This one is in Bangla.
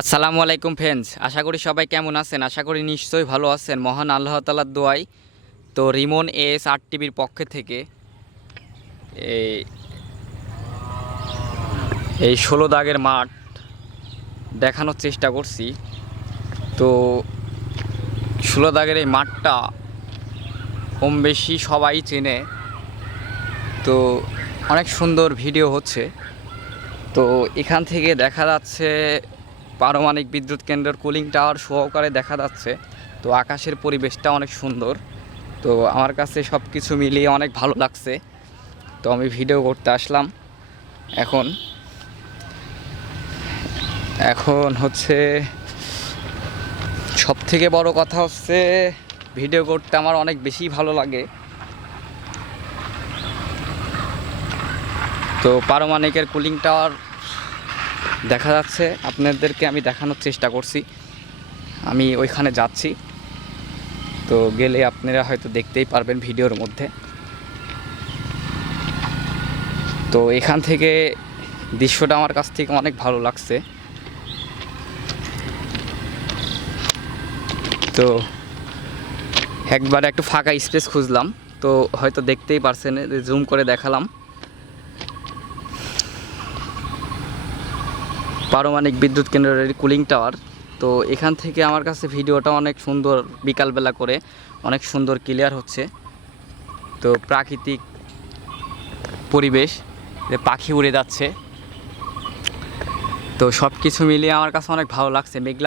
আসসালামু আলাইকুম ফ্রেন্ডস, আশা করি সবাই কেমন আছেন। আশা করি নিশ্চয়ই ভালো আছেন মহান আল্লাহ তাআলার দোয়ায়। তো রিমন AS8 টিভির পক্ষ থেকে এই এই 16 দাগের মাঠ দেখানোর চেষ্টা করছি। তো 16 দাগের এই মাঠটা কম বেশি সবাই চেনে। তো অনেক সুন্দর ভিডিও হচ্ছে। তো এখান থেকে দেখা যাচ্ছে পারমাণবিক বিদ্যুৎ কেন্দ্রের কুলিং টাওয়ার সহকারে দেখা যাচ্ছে। তো আকাশের পরিবেশটা অনেক সুন্দর। তো আমার কাছে সব কিছু মিলিয়ে অনেক ভালো লাগছে। তো আমি ভিডিও করতে আসলাম। এখন এখন হচ্ছে সব থেকে বড় কথা হচ্ছে ভিডিও করতে আমার অনেক বেশি ভালো লাগে। তো পারমাণবিকের কুলিং টাওয়ার দেখা যাচ্ছে, আপনাদেরকে আমি দেখানোর চেষ্টা করছি। আমি ওইখানে যাচ্ছি, তো গেলে আপনারা হয়তো দেখতেই পারবেন ভিডিওর মধ্যে। তো এখান থেকে দৃশ্যটা আমার কাছ থেকে অনেক ভালো লাগছে। তো একবার একটু ফাঁকা স্পেস খুঁজলাম, তো হয়তো দেখতেই পারছেন, জুম করে দেখালাম। পারমাণবিক বিদ্যুৎ কেন্দ্রের কুলিং টাওয়ার। তো এখান থেকে আমার কাছে ভিডিওটা অনেক সুন্দর, বিকালবেলা করে অনেক সুন্দর ক্লিয়ার হচ্ছে। তো প্রাকৃতিক পরিবেশ, পাখি উড়ে যাচ্ছে। তো সব কিছু মিলিয়ে আমার কাছে অনেক ভালো লাগছে। মেঘলা